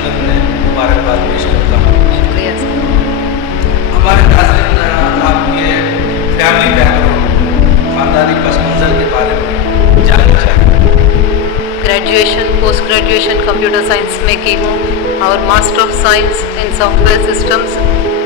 मैं मुबारकबाद पेश करता हूँ। शुक्रिया सर। हमारे नाज़रीन, आप ये फैमिली बैकग्राउंड, ख़ानदानी पस मंज़र के बारे में जानना चाहेंगे? Graduation post graduation computer science में की हूँ और master of science in software systems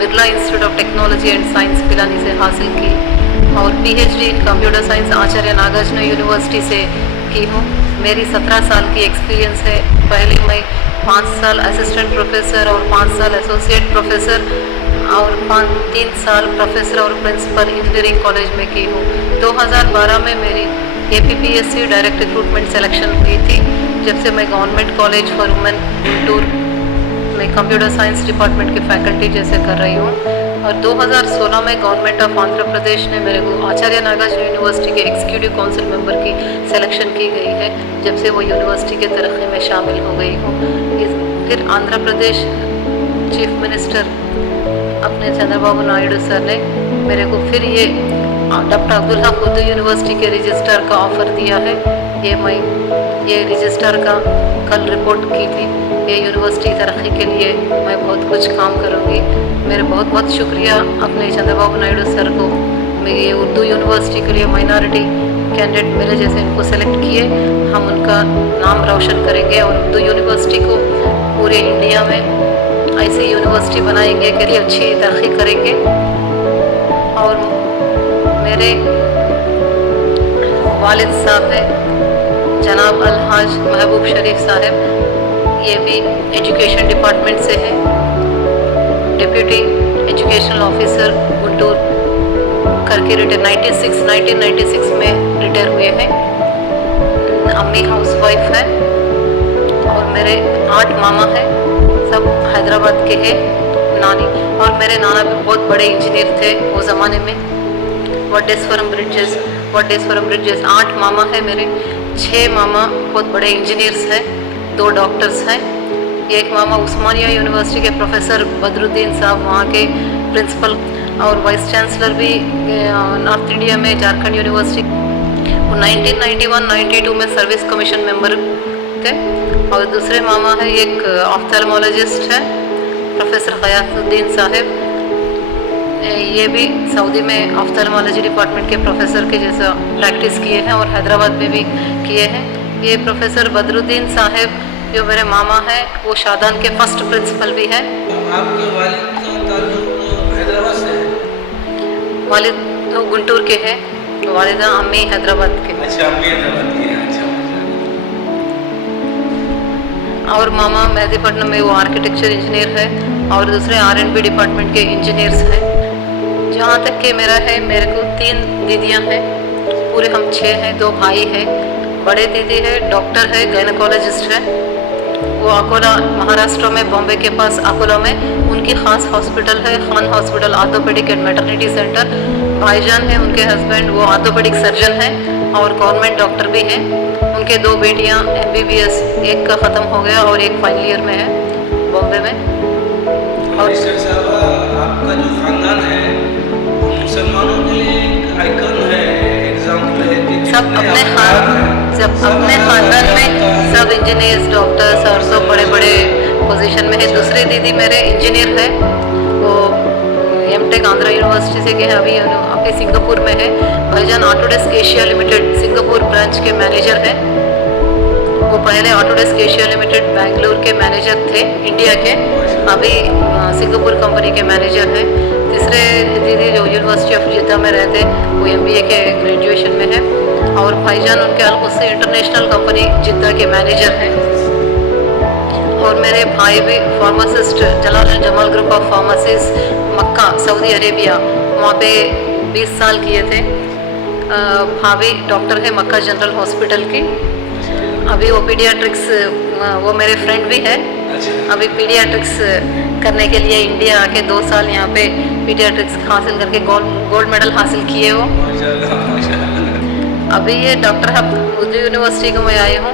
Birla institute of technology and science Pilani से हासिल की और PhD in computer science Acharya Nagarjuna university से की हूँ। मेरी 17 साल की एक्सपीरियंस है। पहले मैं 5 साल असिस्टेंट प्रोफेसर और 5 साल एसोसिएट प्रोफेसर और 3 साल प्रोफेसर और प्रिंसिपल इंजीनियरिंग कॉलेज में की हूँ। 2012 में मेरी APPSC डायरेक्ट रिक्रूटमेंट सिलेक्शन हुई थी, जब से मैं government college for women Guntur में कंप्यूटर साइंस डिपार्टमेंट की फैकल्टी जैसे कर रही हूँ। और 2016 में गवर्नमेंट ऑफ आंध्र प्रदेश ने मेरे को आचार्य नागार्जुन यूनिवर्सिटी के एग्जीक्यूटिव काउंसिल मेंबर की सिलेक्शन की गई है, जब से वो यूनिवर्सिटी के तरक्की में शामिल हो गई हूँ। फिर आंध्र प्रदेश चीफ मिनिस्टर अपने चंद्रबाबू नायडू सर ने मेरे को फिर ये डॉक्टर अब्दुल्ला खुद यूनिवर्सिटी के रजिस्ट्रार का ऑफ़र दिया है। ये रजिस्ट्रार का कल रिपोर्ट की थी। ये यूनिवर्सिटी तरक्की के लिए मैं बहुत कुछ काम करूँगी। मेरे बहुत बहुत शुक्रिया अपने चंद्रबाबू नायडू सर को। मैं ये उर्दू यूनिवर्सिटी के लिए माइनॉरिटी कैंडिडेट मेरे जैसे इनको सेलेक्ट किए, हम उनका नाम रोशन करेंगे और उर्दू यूनिवर्सिटी को पूरे इंडिया में ऐसी यूनिवर्सिटी बनाएंगे कि अच्छी तरक्की करेंगे। और मेरे वालिद साहब हैं जनाब अलहाज महबूब शरीफ साहब, ये भी एजुकेशन डिपार्टमेंट से हैं, डिप्यूटी एजुकेशनल ऑफिसर गुंटूर करके रिटायर 1996 में रिटायर हुए हैं। अम्मी हाउसवाइफ है और मेरे 8 मामा हैं, सब हैदराबाद के हैं। नानी और मेरे नाना भी बहुत बड़े इंजीनियर थे वो ज़माने में। वडेश्वरम ब्रिजेस 8 मामा है मेरे। 6 मामा बहुत बड़े इंजीनियर्स हैं, 2 डॉक्टर्स हैं। एक मामा उस्मानिया यूनिवर्सिटी के प्रोफेसर बदरुद्दीन साहब, वहाँ के प्रिंसिपल और वाइस चांसलर भी नॉर्थ इंडिया में झारखंड यूनिवर्सिटी। वो 1991-92 में सर्विस कमीशन मेंबर थे। और दूसरे मामा है एक ऑफ्थेल्मोलॉजिस्ट है प्रोफेसर ग़यासुद्दीन साहब, ये भी सऊदी में ऑफ्थेल्मोलॉजी डिपार्टमेंट के प्रोफेसर के जैसा प्रैक्टिस किए हैं और हैदराबाद में भी किए हैं। ये प्रोफेसर बदरुद्दीन साहब जो मेरे मामा हैं, वो शादान के फर्स्ट प्रिंसिपल भी हैं। आपके वालिद का ताल्लुक हैदराबाद से है? वालिद तो गुंटूर के हैं, वालिदा अम्मी हैदराबाद के। अच्छा, अम्मी हैदराबाद की हैं। अच्छा। और मामा मेहदीपट्टनम में वो आर्किटेक्चर इंजीनियर है और दूसरे R&B डिपार्टमेंट के इंजीनियर्स हैं। जहाँ तक कि मेरा है, मेरे को 3 दीदियाँ हैं, पूरे हम 6 हैं, 2 भाई हैं। बड़े दीदी है डॉक्टर है, गायनेकोलॉजिस्ट है, वो अकोला महाराष्ट्र में बॉम्बे के पास अकोला में उनकी ख़ास हॉस्पिटल है, Khan hospital orthopaedic and maternity centre. भाईजान है उनके हस्बैंड, वो ऑर्थोपेडिक सर्जन हैं और गवर्नमेंट डॉक्टर भी हैं। उनके 2 बेटियां MBBS, एक का ख़त्म हो गया और एक फाइनल ईयर में है बॉम्बे में। और आपका जो ख़ानदान है वो मुसलमानों के लिए एक आइकन है, एग्जाम्पल है कि सब अपने ख़ानदान में सब इंजीनियर्स, डॉक्टर्स और सब बड़े बड़े पोजीशन में है। दूसरी दीदी मेरे इंजीनियर है, वो M.Tech आंध्रा यूनिवर्सिटी से के अभी सिंगापुर में है। भाईजान Autodesk Asia limited Singapore branch के मैनेजर हैं। वो पहले ऑटोडेस्क एशिया लिमिटेड बेंगलुरु के मैनेजर थे इंडिया के, अभी सिंगापुर कंपनी के मैनेजर हैं। तीसरे दीदी जो यूनिवर्सिटी ऑफ जिद्दा में रहते, वो MBA के ग्रेजुएशन में है। और भाईजान उनके अलकुस्सी इंटरनेशनल कंपनी जिद्दा के मैनेजर हैं। और मेरे भाई भी pharmacist Jalal Jamal group of फार्मासीज Mecca Saudi Arabia, वहाँ पे 20 साल किए थे। भाभी डॉक्टर है मक्का जनरल हॉस्पिटल की। अभी वो पीडियाट्रिक्स, वो मेरे फ्रेंड भी है, अभी पीडियाट्रिक्स करने के लिए इंडिया आके 2 साल यहाँ पे पीडियाट्रिक्स हासिल करके गोल्ड मेडल हासिल किए वो। अभी ये डॉक्टर हब उर्दू यूनिवर्सिटी को मैं आई हूँ।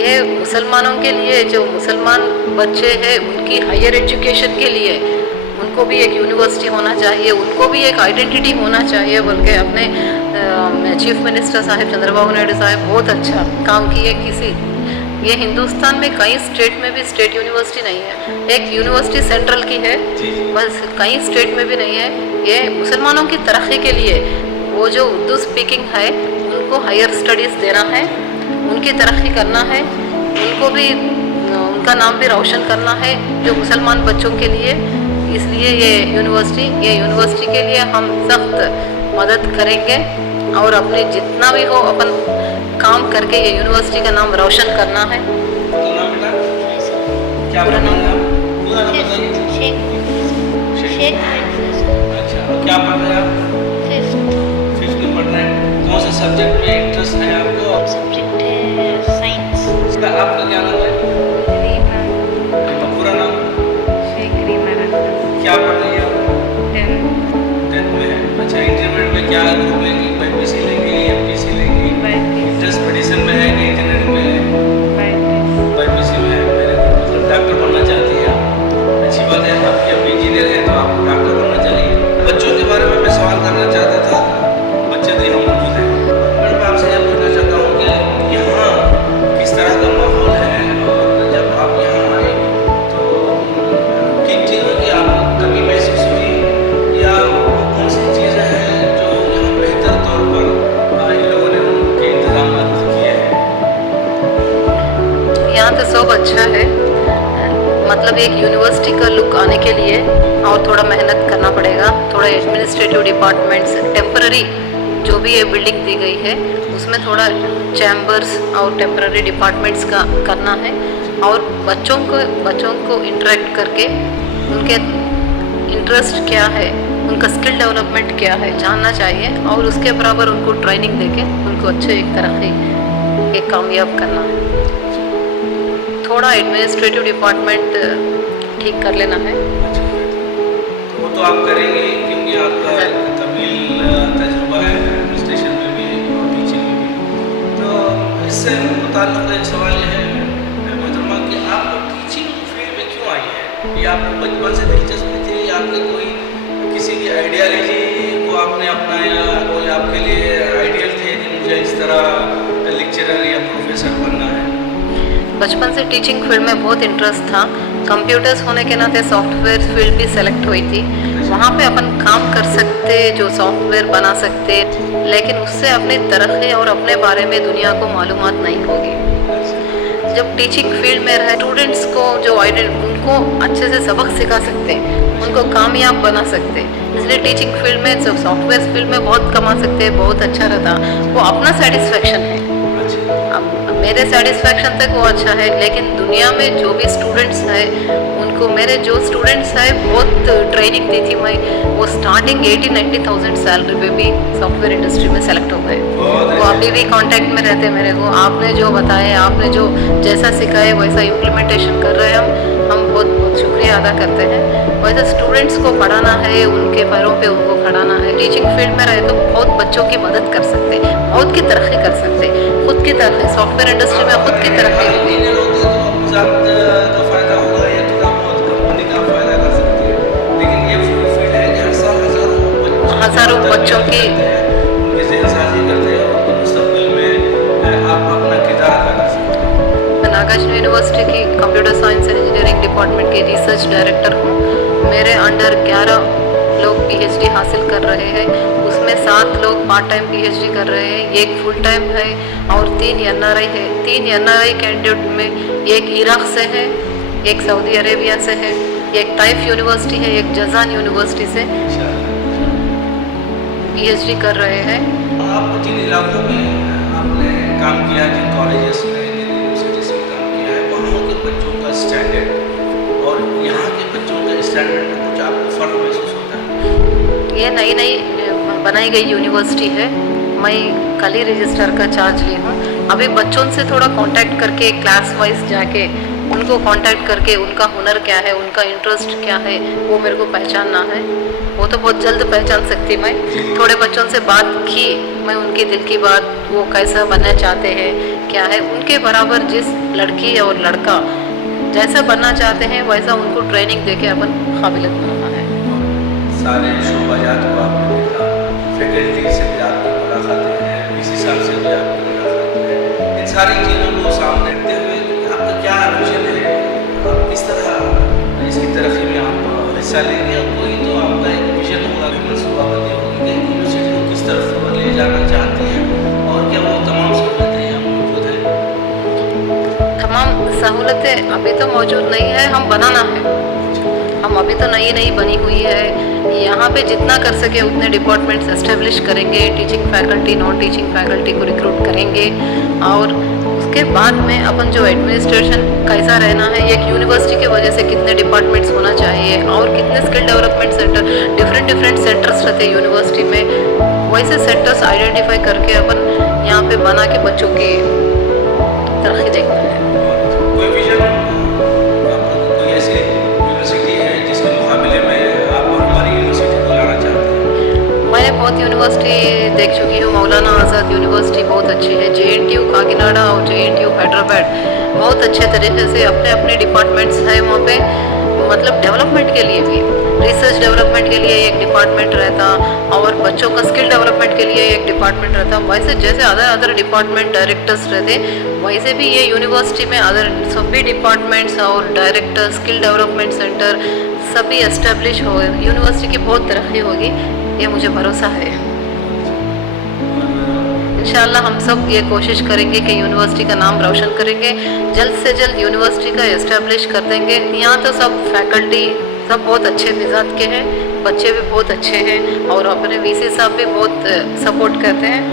ये मुसलमानों के लिए, जो मुसलमान बच्चे हैं उनकी हायर एजुकेशन के लिए उनको भी एक यूनिवर्सिटी होना चाहिए, उनको भी एक आइडेंटिटी होना चाहिए बोल के अपने चीफ मिनिस्टर साहब चंद्रबाबू नायडू साहब बहुत अच्छा काम किए। किसी ये हिंदुस्तान में कई स्टेट में भी स्टेट यूनिवर्सिटी नहीं है। एक यूनिवर्सिटी सेंट्रल की है, जी जी। बस कई स्टेट में भी नहीं है। ये मुसलमानों की तरक्की के लिए वो जो उर्दू स्पीकिंग है उनको हायर स्टडीज़ देना है, उनकी तरक्की करना है, उनको भी उनका नाम भी रोशन करना है जो मुसलमान बच्चों के लिए। इसलिए ये यूनिवर्सिटी के लिए हम सख्त मदद करेंगे और अपने जितना भी हो अपन काम करके ये यूनिवर्सिटी का नाम रोशन करना है। तो नाम बेटा क्या पूरा पढ़ रहे नाम? हैं आप? पूरा नाम बताइए। शेख अच्छा, और क्या पढ़ रहे हैं आप? फिफ्थ में पढ़ रहे हैं। कौन से सब्जेक्ट में इंटरेस्ट है आपको? सब्जेक्ट है साइंस। आपका क्या नाम है? आपका पूरा नाम? क्या पढ़ रही है आप? 10th में है। अच्छा, इंटरमीडिएट में क्या ग्रुप लेंगी? BPC लेंगी, MPC लेंगी? इंटरेस्ट मेडिसिन में है कि इंजीनियरिंग में है? BPC में है। मेरे को मतलब डॉक्टर बनना चाहती है आप। अच्छी बात है, आपकी अभी इंजीनियर है तो आपको डॉक्टर बनना चाहिए। बच्चों के बारे में मैं सवाल करना चाहता था। बच्चे तो यहाँ मौजूद हैं। मैडम, आपसे यह पूछना चाहता हूँ कि यहाँ किस तरह का माहौल है, और जब आप यहाँ आए तो किन चीज़ों की आपको कमी महसूस हुई, या वो कौन सी चीज़ें हैं जो यहाँ बेहतर तौर पर इन लोगों ने उनके इंतजाम किए हैं? यहाँ तो सब अच्छा है, मतलब एक यूनिवर्सिटी का लुक आने के लिए और थोड़ा मेहनत करना पड़ेगा। थोड़ा एडमिनिस्ट्रेटिव डिपार्टमेंट्स टेम्पररी जो भी ये बिल्डिंग दी गई है उसमें थोड़ा चैम्बर्स और टेम्पररी डिपार्टमेंट्स का करना है, और बच्चों को इंटरेक्ट करके उनके इंटरेस्ट क्या है, उनका स्किल डेवलपमेंट क्या है जानना चाहिए, और उसके बराबर उनको ट्रेनिंग देके उनको अच्छे एक तरक्की एक कामयाब करना है। थोड़ा एडमिनिस्ट्रेटिव डिपार्टमेंट ठीक कर लेना है। अच्छा, तो वो तो आप करेंगे क्योंकि आपका एक तमील तजुर्बा है एडमिनिस्ट्रेशन में भी और टीचिंग में भी। तो इससे मुताल्लिक़ एक सवाल ये है मोहतरमा कि आप टीचिंग फील्ड में क्यों आई है? ये आपको बचपन से दिलचस्पी थी, या आपने कोई किसी की आइडियालॉजी को आपने अपनाया, कोई आपके लिए आइडियल थे कि मुझे इस तरह लेक्चरर या प्रोफेसर बनना है? बचपन से टीचिंग फील्ड में बहुत इंटरेस्ट था। कंप्यूटर्स होने के नाते सॉफ्टवेयर फील्ड भी सेलेक्ट हुई थी। वहाँ पे अपन काम कर सकते, जो सॉफ्टवेयर बना सकते, लेकिन उससे अपनी तरक्की और अपने बारे में दुनिया को मालूमात नहीं होगी। जब टीचिंग फील्ड में रहे स्टूडेंट्स को जो उनको अच्छे से सबक सिखा सकते, उनको कामयाब बना सकते, इसलिए टीचिंग फील्ड में जब सॉफ्टवेयर फील्ड में बहुत कमा सकते, बहुत अच्छा रहता। वो अपना सेटिस्फेक्शन है। अब मेरे सेटिस्फेक्शन तक वो अच्छा है, लेकिन दुनिया में जो भी स्टूडेंट्स हैं उनको मेरे जो स्टूडेंट्स हैं बहुत ट्रेनिंग दी थी मैं। वो स्टार्टिंग 80-90,000 सैलरी पे भी सॉफ्टवेयर इंडस्ट्री में सेलेक्ट हो गए। वो अभी भी कांटेक्ट में रहते मेरे को। आपने जो बताए, आपने जो जैसा सिखाए वैसा इम्प्लीमेंटेशन कर रहे हैं हम बहुत बहुत शुक्रिया अदा करते हैं। वैसे स्टूडेंट्स को पढ़ाना है, उनके पैरों पे उनको खड़ाना है। टीचिंग फील्ड में रहे तो बहुत बच्चों की मदद कर सकते, बहुत की तरक्की कर सकते, खुद की तरक्की, सॉफ्टवेयर इंडस्ट्री में खुद की तरक्की होगी। का फायदा होगा या थोड़ा बहुत कंपनी का फायदा कर सकती है, लेकिन ये फील्ड है कि हर साल हजारों बच्चों की उनकी ज़हनसाज़ी करते हैं, और उनके मुस्तक़बिल में आप अपना किरदार अदा कर सकते हैं। मैं नागार्जुन यूनिवर्सिटी की computer science and engineering department की रिसर्च डायरेक्टर हूँ। मेरे अंडर 11 लोग PhD हासिल कर रहे हैं, उसमें 7 लोग पार्ट टाइम PhD कर रहे हैं, एक फुल टाइम है और 3 NRI है। 3 NRI कैंडिडेट में एक इराक से है, एक सऊदी अरेबिया से है, एक ताइफ यूनिवर्सिटी है, एक जजान यूनिवर्सिटी से PhD कर रहे हैं। आप जिन इलाकों में आपने काम किया, जिन कॉलेजेस में, जिन यूनिवर्सिटीज़ में काम किया है, वहाँ के बच्चों का स्टैंडर्ड और यहाँ के बच्चों के स्टैंडर्ड में कुछ आपको फ़र्क महसूस होता है? ये नई बनाई गई यूनिवर्सिटी है। मैं कल ही रजिस्ट्रार का चार्ज ली हूँ। अभी बच्चों से थोड़ा कांटेक्ट करके क्लास वाइज जाके उनको कांटेक्ट करके उनका हुनर क्या है, उनका इंटरेस्ट क्या है, वो मेरे को पहचानना है। वो तो बहुत जल्द पहचान सकती मैं। थोड़े बच्चों से बात की मैं, उनकी दिल की बात, वो कैसा बनना चाहते हैं, क्या है, उनके बराबर जिस लड़की और लड़का जैसा बनना चाहते हैं वैसा उनको ट्रेनिंग देके अपन काबिलियत बनाना है। सारे शोबाजात को आपने देखा, फैकल्टी से भी आपकी मुलाकातें हैं, PC साहब से भी आपकी मुलाकातें हैं। इन सारी चीज़ों को सामने रखते हुए इतने अभी तो मौजूद नहीं है, हम बनाना है। हम अभी तो नई बनी हुई है। यहाँ पे जितना कर सके उतने डिपार्टमेंट्स एस्टेब्लिश करेंगे, teaching faculty non teaching faculty को रिक्रूट करेंगे, और उसके बाद में अपन जो एडमिनिस्ट्रेशन कैसा रहना है, एक यूनिवर्सिटी के वजह से कितने डिपार्टमेंट्स होना चाहिए और कितने skill development centre, different centres रहते हैं यूनिवर्सिटी में, वैसे सेंटर्स आइडेंटिफाई करके अपन यहाँ पे बना के बच्चों की तरक्की देखना है। कोई विजन, कोई ऐसी यूनिवर्सिटी है जिसके मुकाबले में आप हमारी यूनिवर्सिटी को लाना चाहते हैं? मैंने बहुत यूनिवर्सिटी देख चुकी हूँ। मौलाना आज़ाद यूनिवर्सिटी बहुत अच्छी है, JNTU काकीनाडा और JNTU हैदराबाद बहुत अच्छे तरीके से अपने अपने डिपार्टमेंट्स हैं वहाँ पे, मतलब डेवलपमेंट के लिए भी, रिसर्च डेवलपमेंट के लिए एक डिपार्टमेंट रहता और बच्चों का स्किल डेवलपमेंट के लिए एक डिपार्टमेंट रहता। वैसे जैसे अदर डिपार्टमेंट डायरेक्टर्स रहते, वैसे भी ये यूनिवर्सिटी में अदर सभी डिपार्टमेंट्स और डायरेक्टर, स्किल डेवलपमेंट सेंटर सभी एस्टेब्लिश हो, यूनिवर्सिटी की बहुत तरक्की होगी, ये मुझे भरोसा है। इंशाल्लाह हम सब ये कोशिश करेंगे कि यूनिवर्सिटी का नाम रोशन करेंगे, जल्द से जल्द यूनिवर्सिटी का एस्टेब्लिश कर देंगे। यहाँ तो सब फैकल्टी सब बहुत अच्छे मिजाज के हैं, बच्चे भी बहुत अच्छे हैं और अपने VC साहब भी बहुत सपोर्ट करते हैं।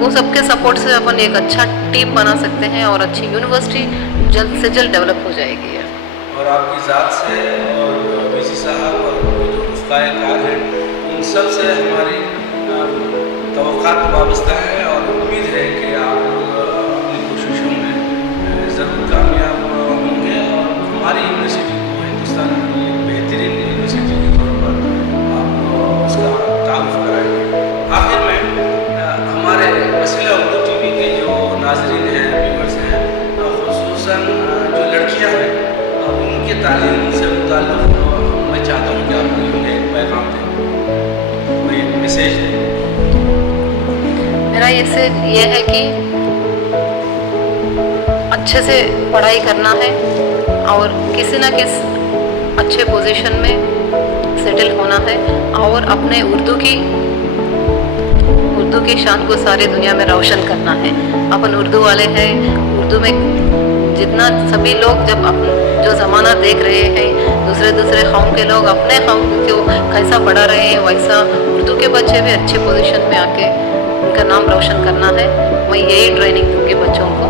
वो सबके सपोर्ट से अपन एक अच्छा टीम बना सकते हैं और अच्छी यूनिवर्सिटी जल्द से जल्द डेवलप हो जाएगी। और आपकी ज़ात से और VC साहब और जो मुस्ताकार हैं, उन सब से हमारी तवक्कात वाबस्ता है और उम्मीद है कि आप लोग अपनी कोशिशों में ज़रूर कामयाब होंगे और हमारी यूनिवर्सिटी को हिंदुस्तान की एक बेहतरीन यूनिवर्सिटी के तौर पर आप उसका तारुफ कराएंगे। आखिर में हमारे वसीला उर्दू TV के जो नाज़रीन हैं, व्यूअर्स हैं, ख़ुसूसन जो लड़कियाँ हैं, उनके तालीम से मुताल्लिक़ मैं चाहता हूँ कि आप उन्हें एक पैगाम दें, कोई मैसेज दें। मेरा ये है कि अच्छे से पढ़ाई करना है और किसी न किसी अच्छे पोजीशन में सेटल होना है और अपने उर्दू की शान को सारी दुनिया में रोशन करना है। अपन उर्दू वाले हैं, उर्दू में जितना सभी लोग जब जो ज़माना देख रहे हैं, दूसरे कौम के लोग अपने कौम को कैसा पढ़ा रहे हैं, वैसा उर्दू के बच्चे भी अच्छे पोजीशन में आके उनका नाम रोशन करना है। मैं यही ट्रेनिंग दूँगी बच्चों को।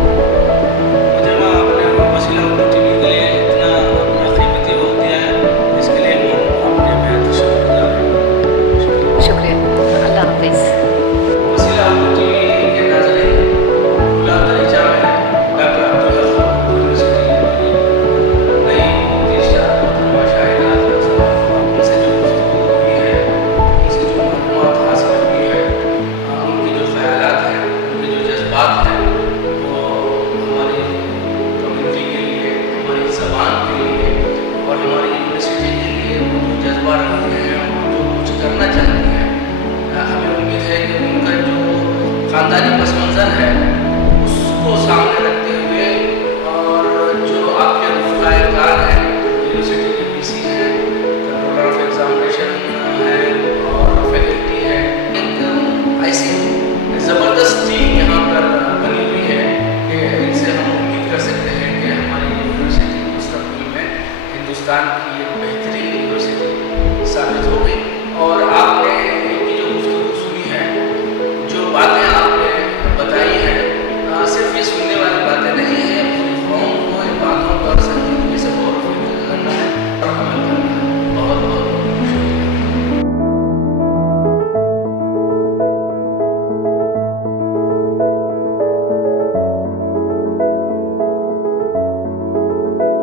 मुझे आपने वसीला उर्दू TV के लिए इतना अपना कीमती वक्त दिया है, इसके लिए हम आपने बेहद शुक्रिया। शुक्रिया, अल्लाह हाफिज़। वसीला उर्दू TV के नाज़रीन, खुला दरीचा में डॉक्टर अब्दुल हक यूनिवर्सिटी नई इरशाद और शायरात उनसे जो गुफ्तगू हुई है, उनसे जो मालूमात हासिल हुई है, उनके जो ख्यालात हैं, उनके जो जज्बात हैं, वो हमारी कम्युनिटी के लिए, हमारी ज़बान के लिए और हमारी यूनिवर्सिटी के लिए वो जो जज्बा रखते हैं और जो कुछ करना चाहते हैं, हमें उम्मीद है कि उनका जो ख़ानदानी पस मंज़र है उसको सामने रखते हुए और जो आपके रुफ़ाएकार हैं, यूनिवर्सिटी के VC हैं, कंट्रोलर ऑफ एग्जामिनेशन हैं और फैकल्टी है, एक ऐसी ज़बरदस्त टीम यहाँ पर बनी हुई है कि इनसे हम उम्मीद कर सकते हैं कि हमारी यूनिवर्सिटी मुस्तक़बिल में हिंदुस्तान की